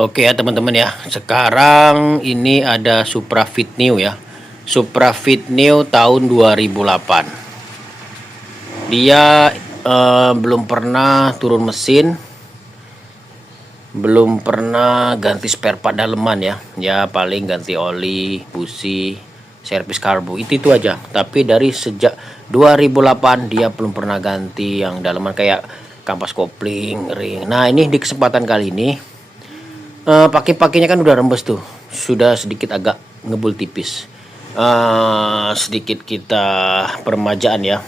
Oke ya teman-teman ya. Sekarang ini ada Supra Fit New ya. Supra Fit New tahun 2008. Dia belum pernah turun mesin, belum pernah ganti spare part daleman ya. Ya paling ganti oli, busi, servis karbu itu aja. Tapi dari sejak 2008 dia belum pernah ganti yang daleman kayak kampas kopling, ring. Nah ini di kesempatan kali ini pakai-pakainya kan udah rembes tuh, sudah sedikit agak ngebul tipis. Sedikit kita permajaan ya.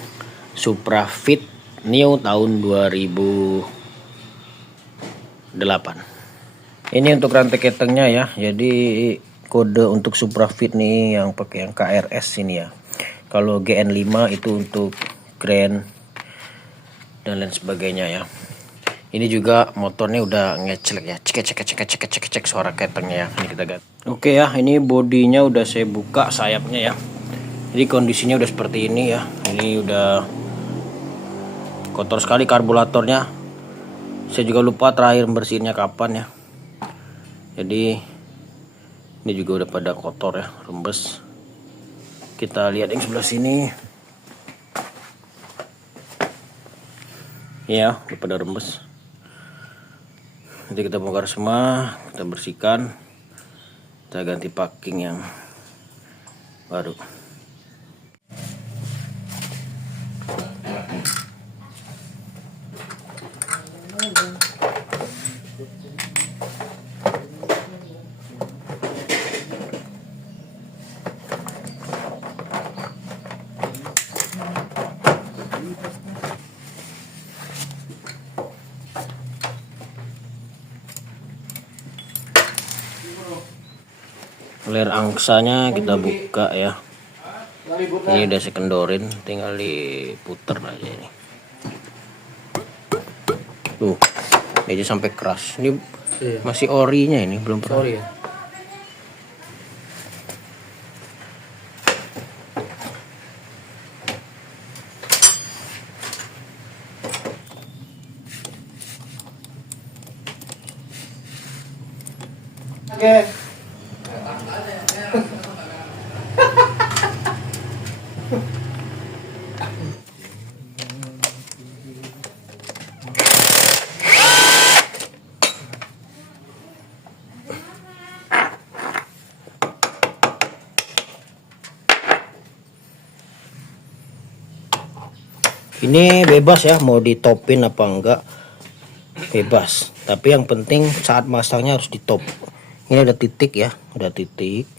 Supra Fit New tahun 2008. Ini untuk rantai ketengnya ya. Jadi kode untuk Supra Fit nih yang pakai yang KRS ini ya. Kalau GN5 itu untuk Grand dan lain sebagainya ya. Ini juga motornya udah ngecelek ya, cek suara ketengnya ya. Ini kita ganti. Oke ya, ini bodinya udah saya buka sayapnya ya. Jadi kondisinya udah seperti ini ya. Ini udah kotor sekali karburatornya. Saya juga lupa terakhir bersihnya kapan ya. Jadi ini juga udah pada kotor ya, rembes. Kita lihat yang sebelah sini. Ya, udah pada rembes. Nanti kita bongkar semua, kita bersihkan, kita ganti packing yang baru. Ler angsanya kita buka ya. Ini udah saya kendorin, tinggal diputer aja ini. Tuh, aja sampai keras. Ini masih orinya, ini belum pernah. Ori ya. Oke. Ini bebas ya, mau ditopin apa enggak bebas. Tapi yang penting saat masangnya harus ditop. Ini ada titik ya, ada titik.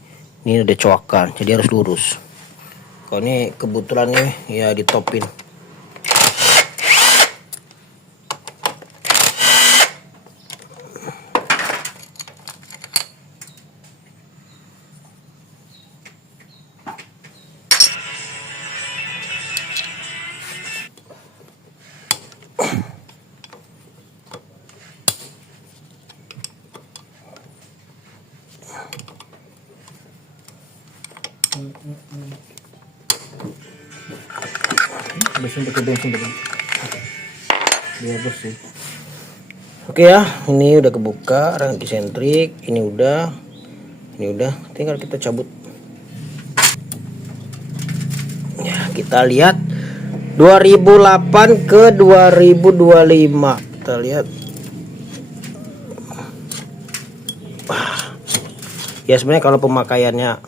Ini ada coakan, jadi harus lurus. Kalau ini kebetulan nih ya ditopin. Bensin pakai bensin dulu. Biar bersih. Oke ya, ini udah kebuka rangki sentrik, ini udah, tinggal kita cabut. Ya, kita lihat 2008 ke 2025. Kita lihat. Ya sebenarnya kalau pemakaiannya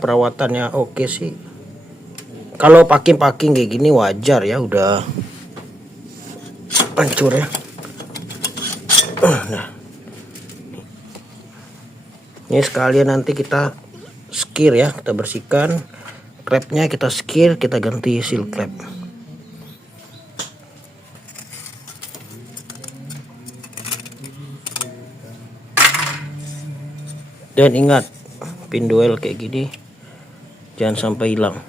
perawatannya oke sih. Kalau packing kayak gini wajar ya, udah hancur ya. Nah, ini sekalian nanti kita skir ya, kita bersihkan klapnya, kita skir, kita ganti seal klep. Dan ingat, pin duel kayak gini jangan sampai hilang.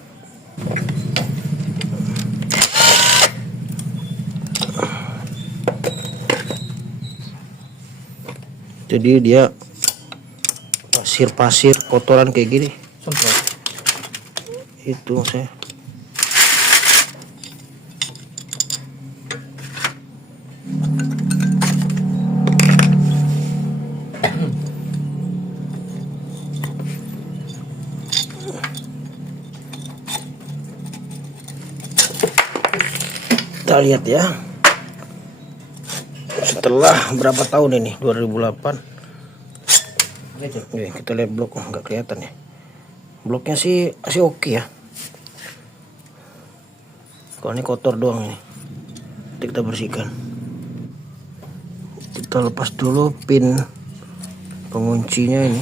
Jadi dia pasir kotoran kayak gini semprot. Itu saya. kita lihat ya. Setelah berapa tahun ini? 2008. Oke, kita lihat blok. Nggak kelihatan ya. Bloknya sih masih oke ya. Kalau ini kotor doang ini. Nanti kita bersihkan. Kita lepas dulu pin penguncinya ini.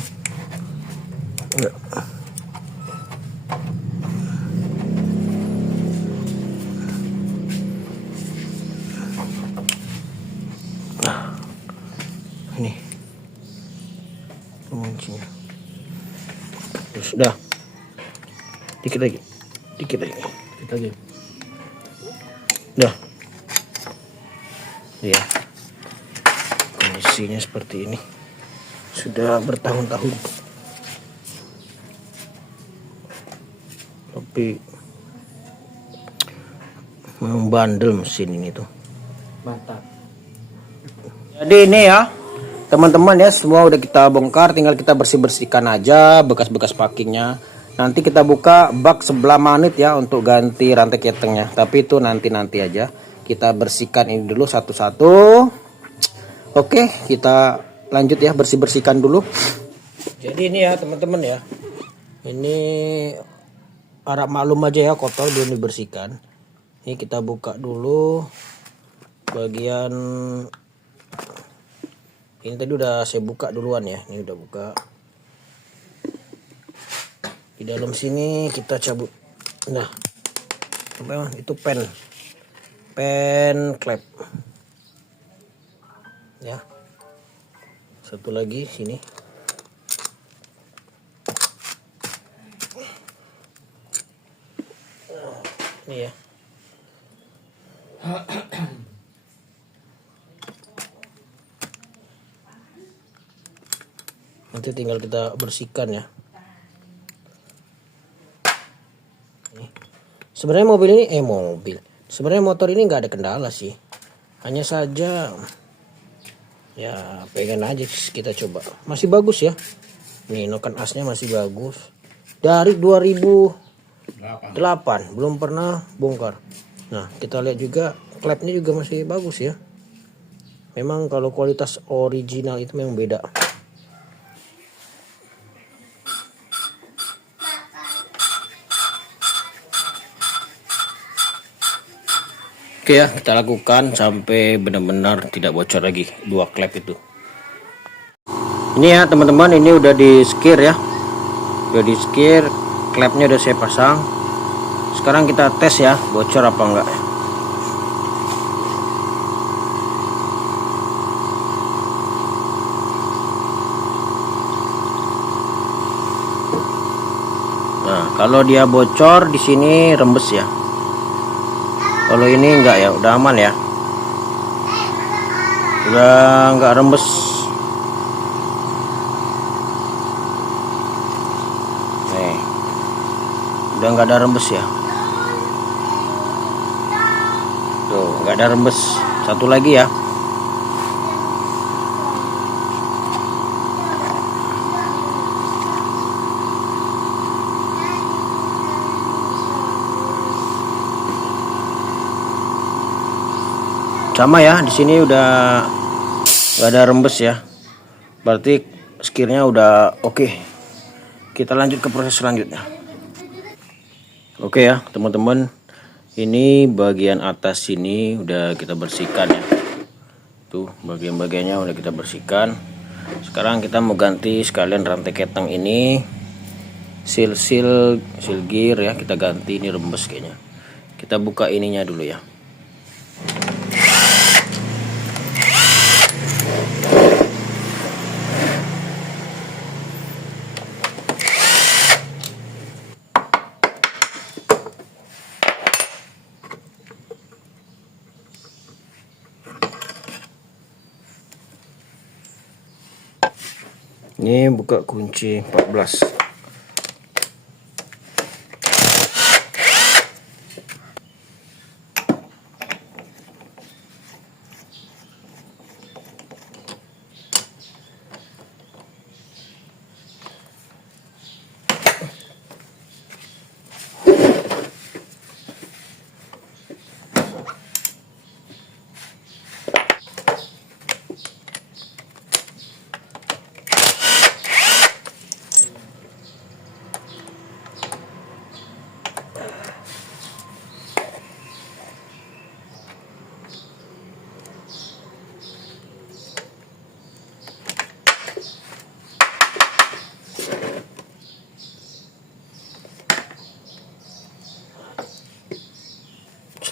Ya. Nah, ini penguncinya. Sudah. Dikit lagi. Udah. Ya. Kondisinya seperti ini. Sudah bertahun-tahun. Tapi memang bandel mesin ini tuh. Mantap. Jadi ini ya, teman-teman ya, semua udah kita bongkar, tinggal kita bersih-bersihkan aja bekas-bekas packingnya. Nanti kita buka bak sebelah manit ya untuk ganti rantai ketengnya. Tapi itu nanti aja. Kita bersihkan ini dulu satu-satu. Oke, kita lanjut ya, bersih-bersihkan dulu. Jadi ini ya teman-teman ya. Ini harap maklum aja ya, kotor belum dibersihkan. Ini kita buka dulu bagian ini, tadi udah saya buka duluan ya. Ini udah buka. Di dalam sini kita cabut. Nah, apa itu pen klep ya. Satu lagi sini. Ini ya. Nanti tinggal kita bersihkan ya. Sebenarnya sebenarnya motor ini nggak ada kendala sih, hanya saja ya pengen aja kita coba. Masih bagus ya, nih noken asnya masih bagus dari 2008, belum pernah bongkar. Nah kita lihat juga klepnya juga masih bagus ya. Memang kalau kualitas original itu memang beda. Oke ya, kita lakukan sampai benar-benar tidak bocor lagi dua klep itu. Ini ya teman-teman, ini udah di skir ya. Udah di skir, klepnya udah saya pasang. Sekarang kita tes ya, bocor apa enggak. Nah, kalau dia bocor di sini rembes ya. Kalau ini enggak ya, udah aman ya. Udah enggak rembes. Nih. Udah enggak ada rembes ya. Tuh, enggak ada rembes. Satu lagi ya. Sama ya, di sini udah nggak ada rembes ya. Berarti skirnya udah oke. Kita lanjut ke proses selanjutnya. Oke ya, teman-teman. Ini bagian atas sini udah kita bersihkan ya. Tuh, bagian-bagiannya udah kita bersihkan. Sekarang kita mau ganti sekalian rantai keteng ini. Seal gear ya, kita ganti, ini rembes kayaknya. Kita buka ininya dulu ya. Ini buka kunci 14.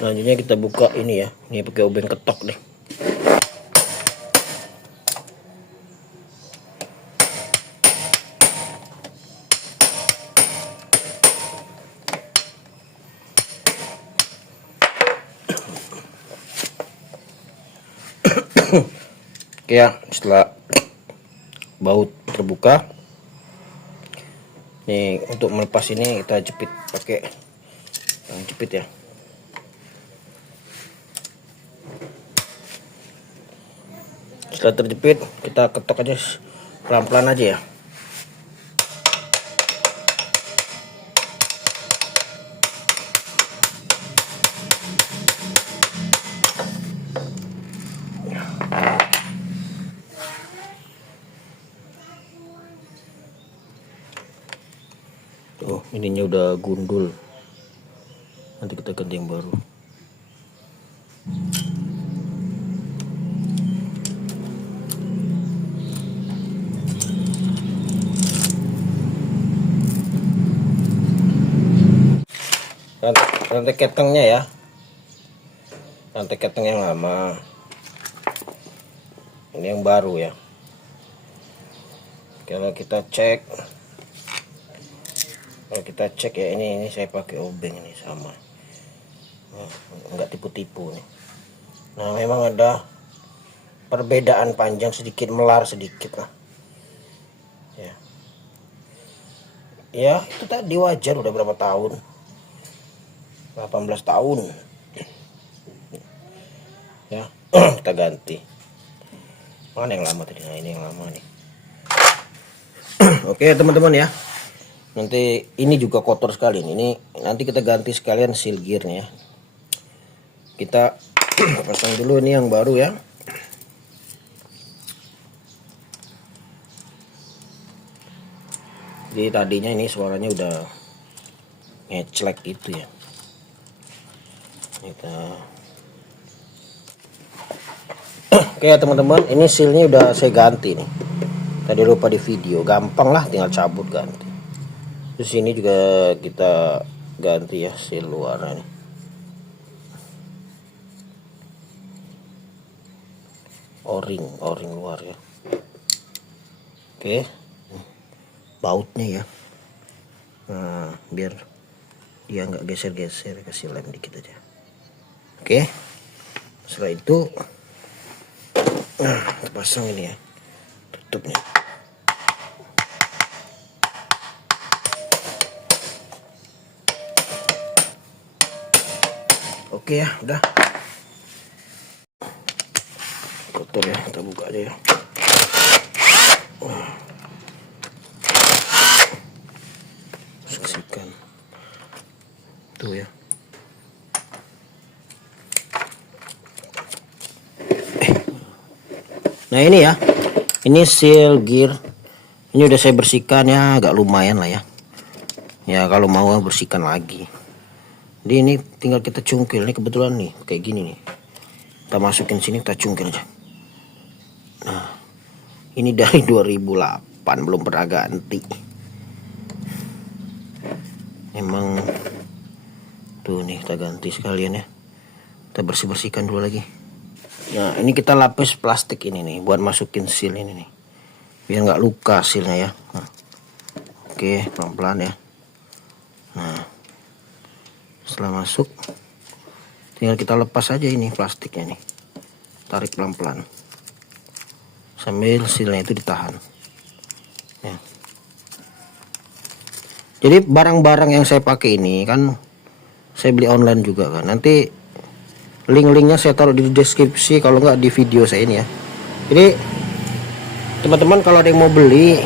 Selanjutnya kita buka ini ya. Ini pakai obeng ketok deh. Oke ya, setelah baut terbuka, nih untuk melepas ini kita jepit pakai jepit ya. Setelah terjepit, kita ketok aja pelan-pelan aja ya. Oh, ininya udah gundul. Nanti kita ganti yang baru. Rantai ketengnya ya. Rantai keteng yang lama. Ini yang baru ya. Kalau kita cek ya, ini saya pakai obeng ini sama. Nah, enggak tipu-tipu nih. Nah, memang ada perbedaan panjang sedikit, melar sedikit lah. Ya. Ya, itu tadi wajar, udah berapa tahun? 18 tahun. Ya, kita ganti. Mana yang lama tadi? Nah, ini yang lama nih. Oke, teman-teman ya. Nanti ini juga kotor sekali nih. Ini nanti kita ganti sekalian seal gearnya ya. Kita pasang dulu ini yang baru ya. Jadi tadinya ini suaranya udah ngeclek gitu ya. Kita Oke ya teman-teman, ini sealnya udah saya ganti nih. Tadi lupa di video, gampang lah, tinggal cabut ganti. Terus ini juga kita ganti ya seal luarnya nih. O-ring luar ya. Oke, bautnya ya. Nah, biar dia nggak geser-geser, kasih lem dikit aja. Oke, setelah itu nah kita pasang ini ya, tutupnya. Oke ya, udah kotor ya, kita buka aja ya. Saksikan tuh ya. Nah ini ya, ini seal gear. Ini udah saya bersihkan ya, agak lumayan lah ya. Ya kalau mau bersihkan lagi. Jadi ini tinggal kita cungkil. Ini kebetulan nih kayak gini nih. Kita masukin sini, kita cungkil aja. Nah, ini dari 2008, belum pernah ganti. Emang tuh nih kita ganti sekalian ya. Kita bersihkan dulu lagi. Nah ini kita lapis plastik ini nih buat masukin seal ini nih, biar nggak luka sealnya ya. Nah, oke, pelan-pelan ya. Nah setelah masuk tinggal kita lepas aja ini plastiknya nih, tarik pelan-pelan sambil sealnya itu ditahan ya. Jadi barang-barang yang saya pakai ini kan saya beli online juga kan. Nanti link-linknya saya taruh di deskripsi, kalau nggak di video saya ini ya. Jadi teman-teman kalau ada yang mau beli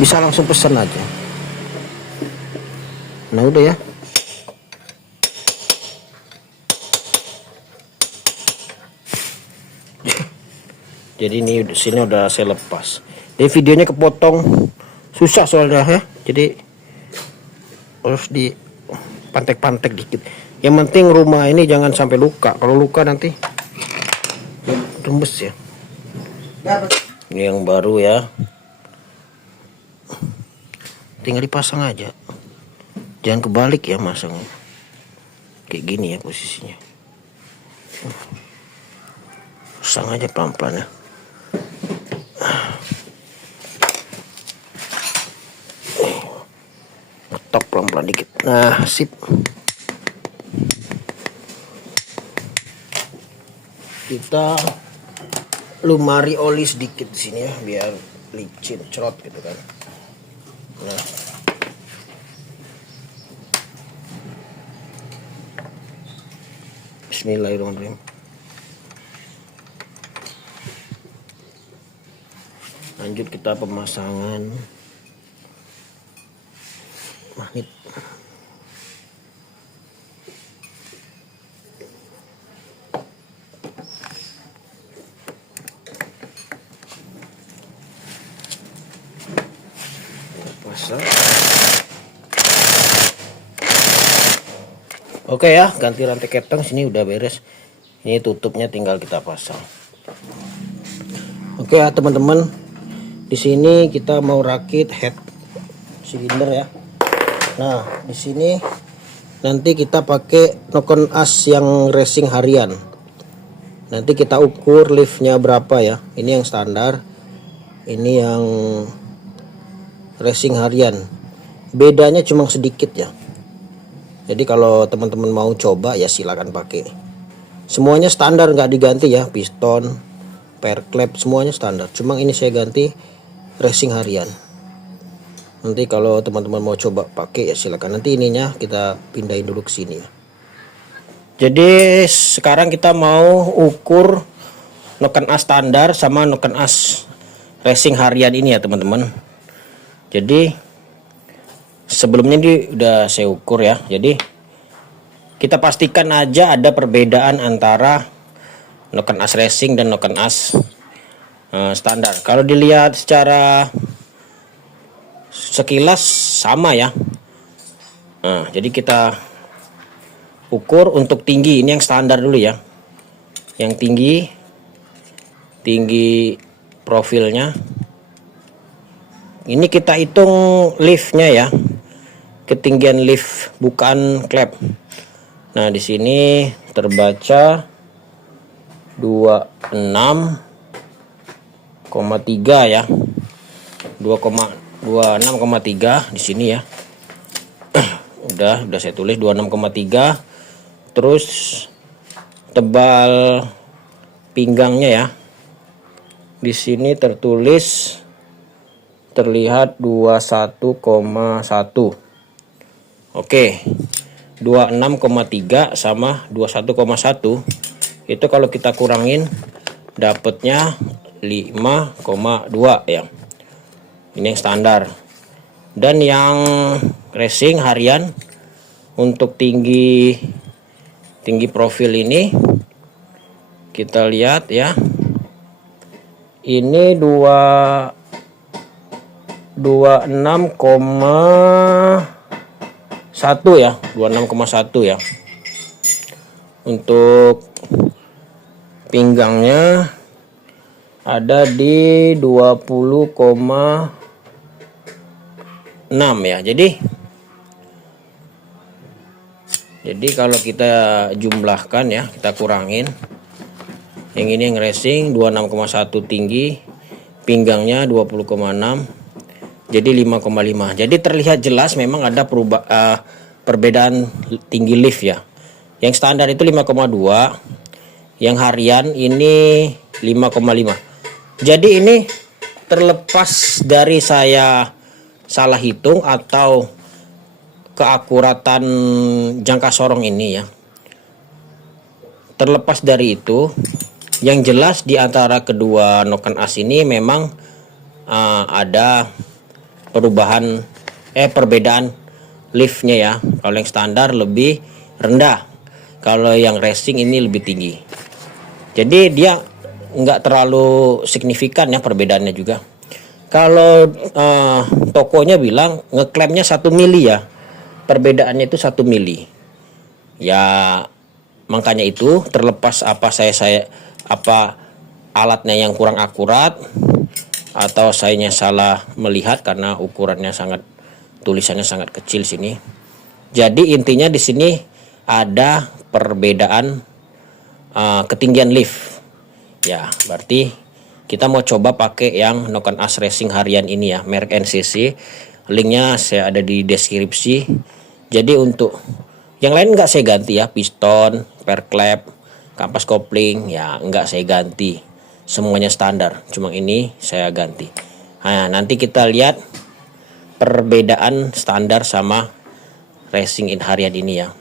bisa langsung pesan aja. Nah udah ya. Jadi ini sini udah saya lepas. Jadi videonya kepotong, susah soalnya ya. Jadi harus di pantek-pantek dikit. Yang penting rumah ini jangan sampai luka. Kalau luka nanti tembus ya. Ini yang baru ya. Tinggal dipasang aja. Jangan kebalik ya masangnya. kayak gini ya posisinya. Pasang aja pelan-pelan ya. Ngetok pelan-pelan dikit. Nah, sip. Kita lumari oli sedikit di sini ya, biar licin, cerot gitu kan. Nah, Bismillahirrahmanirrahim. Lanjut kita pemasangan magnet. Pasang. Oke ya, ganti rantai kepeng sini udah beres. Ini tutupnya tinggal kita pasang. Oke ya teman-teman, di sini kita mau rakit head silinder ya. Nah, di sini nanti kita pakai noken as yang racing harian. Nanti kita ukur liftnya berapa ya. Ini yang standar, ini yang racing harian. Bedanya cuma sedikit ya. Jadi kalau teman-teman mau coba ya silakan pakai. Semuanya standar, nggak diganti ya, piston, pair clamp semuanya standar. Cuma ini saya ganti racing harian. Nanti kalau teman-teman mau coba pakai ya silakan. Nanti ininya kita pindahin dulu ke sini ya. Jadi sekarang kita mau ukur noken as standar sama noken as racing harian ini ya teman-teman. Jadi sebelumnya ini udah saya ukur ya. Jadi kita pastikan aja ada perbedaan antara noken as racing dan noken as standar. Kalau dilihat secara sekilas sama ya. Nah, jadi kita ukur untuk tinggi. Ini yang standar dulu ya. Yang tinggi profilnya. Ini kita hitung liftnya ya. Ketinggian lift bukan klep. Nah, di sini terbaca 26,3 ya. 26,3 di sini ya. udah saya tulis 26,3. Terus tebal pinggangnya ya. Di sini terlihat 21,1. Oke, 26,3 sama 21,1 itu kalau kita kurangin dapatnya 5,2 ya. Ini yang standar. Dan yang racing harian untuk tinggi profil ini kita lihat ya. Ini 26,1 ya, 26,1 ya. Untuk pinggangnya ada di 20,6 ya. Jadi kalau kita jumlahkan ya, kita kurangin. Yang ini yang racing 26,1 tinggi, pinggangnya 20,6. Jadi 5,5. Jadi terlihat jelas memang ada perbedaan tinggi lift ya. Yang standar itu 5,2, yang harian ini 5,5. Jadi ini terlepas dari saya salah hitung atau keakuratan jangka sorong ini ya. Terlepas dari itu, yang jelas di antara kedua noken as ini memang ada perbedaan liftnya ya. Kalau yang standar lebih rendah, kalau yang racing ini lebih tinggi. Jadi dia nggak terlalu signifikan ya perbedaannya juga. Kalau tokonya bilang ngeklaimnya 1 mili ya, perbedaannya itu 1 mili ya. Makanya itu terlepas apa apa alatnya yang kurang akurat atau sayanya salah melihat karena ukurannya tulisannya sangat kecil sini. Jadi intinya di sini ada perbedaan ketinggian lift. Ya, berarti kita mau coba pakai yang Noken As Racing harian ini ya, merek NCC. Linknya saya ada di deskripsi. Jadi untuk yang lain nggak saya ganti ya, piston, per klep, kampas kopling ya nggak saya ganti. Semuanya standar, cuma ini saya ganti. Nah, nanti kita lihat perbedaan standar sama racing in harian ini ya.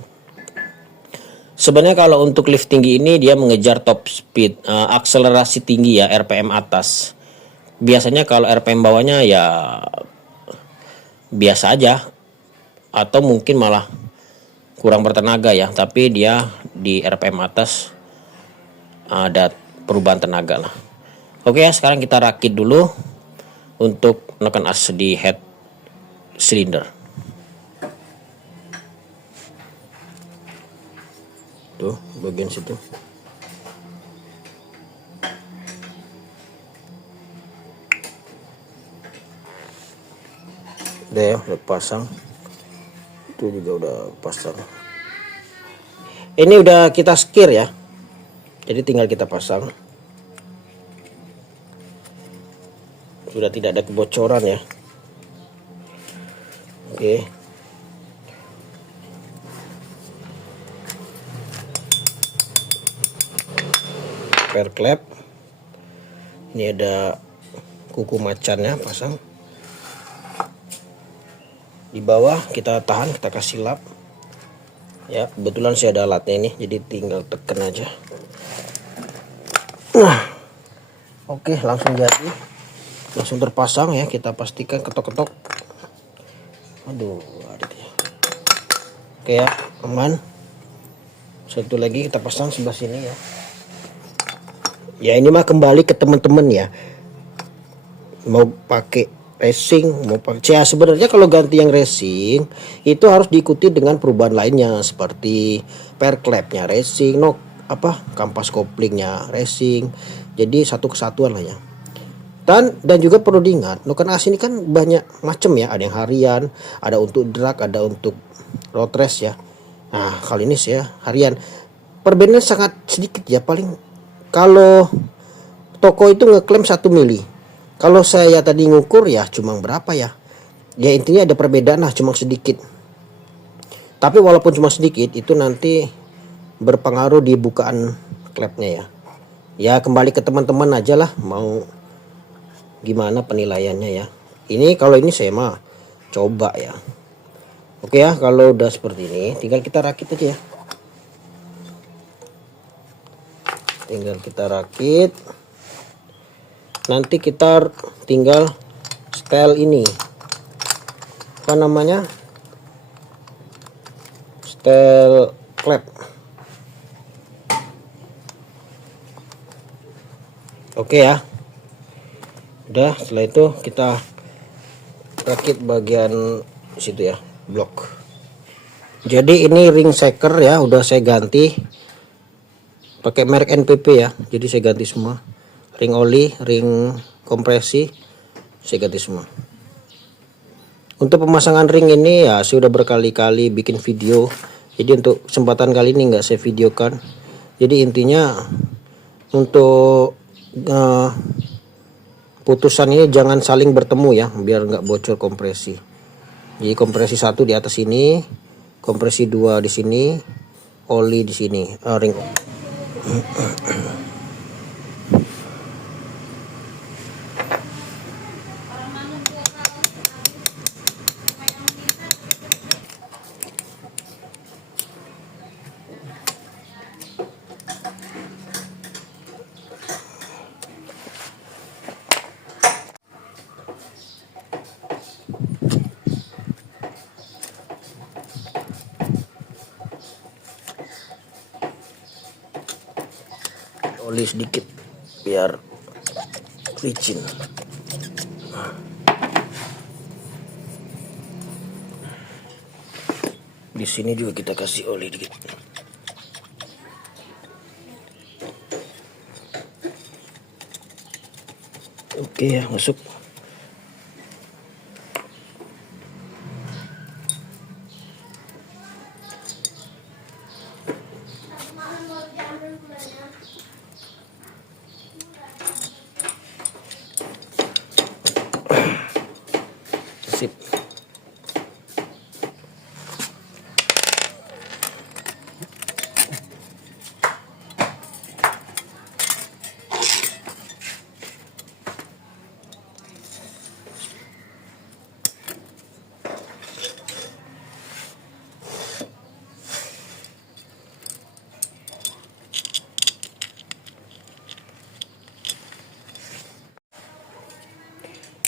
Sebenarnya kalau untuk lift tinggi ini dia mengejar top speed, akselerasi tinggi ya, RPM atas. Biasanya kalau RPM bawahnya ya biasa aja atau mungkin malah kurang bertenaga ya, tapi dia di RPM atas ada perubahan tenaga lah. Oke ya, sekarang kita rakit dulu untuk Noken As di head cylinder. Tuh bagian situ. Udah ya, udah pasang. Itu juga udah pasang. Ini udah kita skir ya. Jadi tinggal kita pasang. Sudah tidak ada kebocoran ya. Oke. Per klep. Ini ada kuku macannya pasang. Di bawah kita tahan, kita kasih lap. Ya, kebetulan saya ada alatnya ini, jadi tinggal tekan aja. Oke, langsung jadi. Langsung terpasang ya, kita pastikan ketok-ketok. Aduh, ada dia. Oke ya, aman. Satu lagi kita pasang sebelah sini ya. Ya ini mah kembali ke teman-teman ya. Mau pakai racing, mau pakai ya, sebenarnya kalau ganti yang racing itu harus diikuti dengan perubahan lainnya seperti per klepnya racing, kampas koplingnya racing. Jadi satu kesatuan lah ya. Dan juga perlu diingat, Noken As ini kan banyak macam ya, ada yang harian, ada untuk drag, ada untuk road race ya. Nah, kali ini saya harian. Perbedaannya sangat sedikit ya, paling kalau toko itu ngeklaim 1 mili. Kalau saya tadi ngukur ya cuma berapa ya? Ya intinya ada perbedaan lah, cuma sedikit. Tapi walaupun cuma sedikit itu nanti berpengaruh di bukaan klepnya ya. Ya kembali ke teman-teman aja lah mau gimana penilaiannya ya. Ini kalau ini saya mah coba ya. Oke ya, kalau udah seperti ini tinggal kita rakit aja ya. Tinggal kita rakit. Nanti kita tinggal setel ini. Apa namanya? Setel klep. Oke ya. Udah, setelah itu kita rakit bagian situ ya, blok. Jadi ini ring shaker ya, udah saya ganti pakai merek NPP ya. Jadi saya ganti semua. Ring oli, ring kompresi saya ganti semua. Untuk pemasangan ring ini ya saya udah berkali-kali bikin video. Jadi untuk kesempatan kali ini nggak saya videokan. Jadi intinya untuk putusan ini jangan saling bertemu ya, biar nggak bocor kompresi. Jadi kompresi 1 di atas ini, kompresi 2 di sini, oli di sini, ring. Oli sedikit biar licin. Di sini juga kita kasih oli dikit. Oke ya, masuk.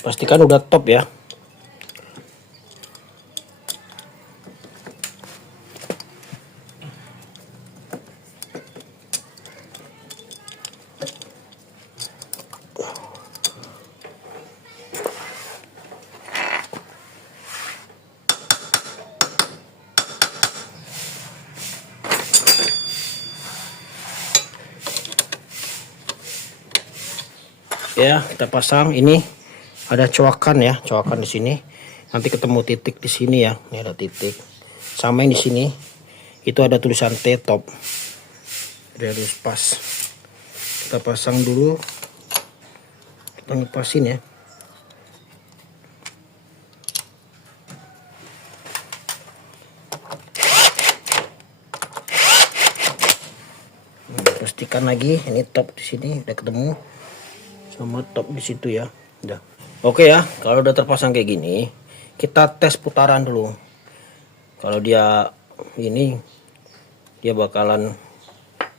pastikan udah top ya. Ya, kita pasang. Ini ada coakan ya, coakan di sini. Nanti ketemu titik di sini ya. Ini ada titik. Sama yang di sini. Itu ada tulisan T top. Jadi harus pas. Kita pasang dulu. Kita ngepasin ya. Pastikan lagi ini top di sini udah ketemu. Sama top di situ ya. Udah. Oke ya, kalau udah terpasang kayak gini, kita tes putaran dulu. Kalau dia ini, dia bakalan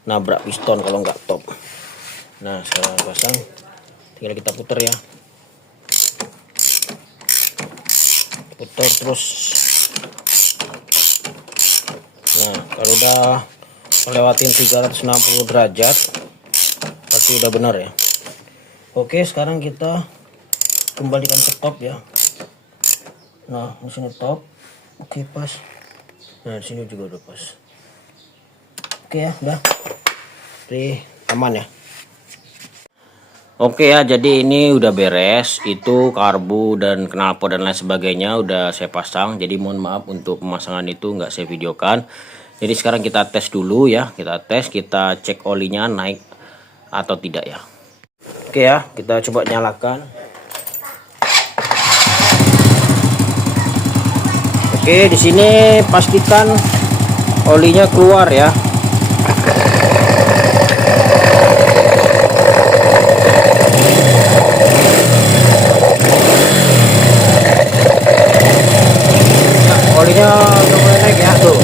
nabrak piston kalau nggak top. Nah, sekarang pasang, tinggal kita putar ya. Putar terus. Nah, kalau udah melewatin 360 derajat, pasti udah benar ya. Oke, sekarang kita kembalikan ke top ya. Nah, di sini top. Oke, pas. Nah, di sini juga udah pas. Oke ya, udah. Jadi aman ya. Oke ya, jadi ini udah beres. Itu karbu dan knalpot dan lain sebagainya udah saya pasang. Jadi mohon maaf untuk pemasangan itu nggak saya videokan. Jadi sekarang kita tes dulu ya. Kita tes, kita cek olinya naik atau tidak ya. Oke ya, kita coba nyalakan. Oke, di sini pastikan olinya keluar ya. Nah, olinya udah mulai naik ya tuh.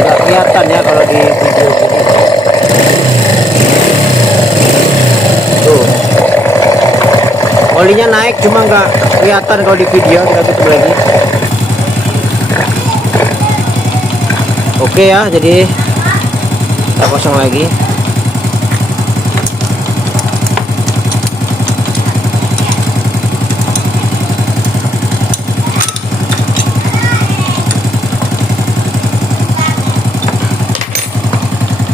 Tidak kelihatan ya kalau di video ini. Tuh. Olinya naik cuma nggak kelihatan kalau di video. Kita tutup lagi. Oke ya, jadi kita pasang lagi.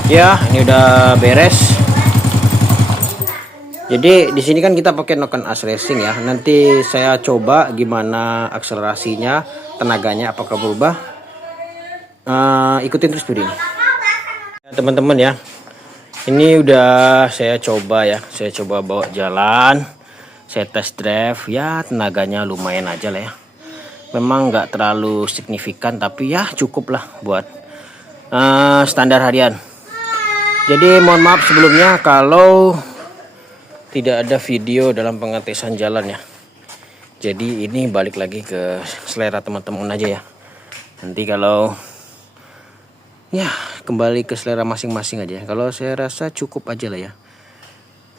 Ya, ini udah beres. Jadi di sini kan kita pakai Noken As Racing ya. Nanti saya coba gimana akselerasinya, tenaganya apakah berubah. Ikutin terus video ini. Teman-teman ya. Ini udah saya coba ya. Saya coba bawa jalan. Saya test drive ya, tenaganya lumayan aja lah ya. Memang nggak terlalu signifikan tapi ya cukup lah buat standar harian. Jadi mohon maaf sebelumnya kalau tidak ada video dalam pengetesan jalan ya. Jadi ini balik lagi ke selera teman-teman aja ya. Nanti kalau ya kembali ke selera masing-masing aja. Kalau saya rasa cukup aja lah ya.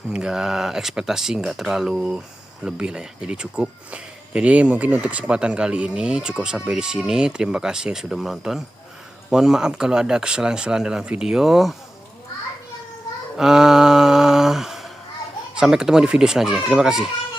Nggak ekspektasi nggak terlalu lebih lah ya. Jadi cukup. Jadi mungkin untuk kesempatan kali ini cukup sampai di sini. Terima kasih yang sudah menonton. Mohon maaf kalau ada kesalahan-kesalahan dalam video. Sampai ketemu di video selanjutnya. Terima kasih.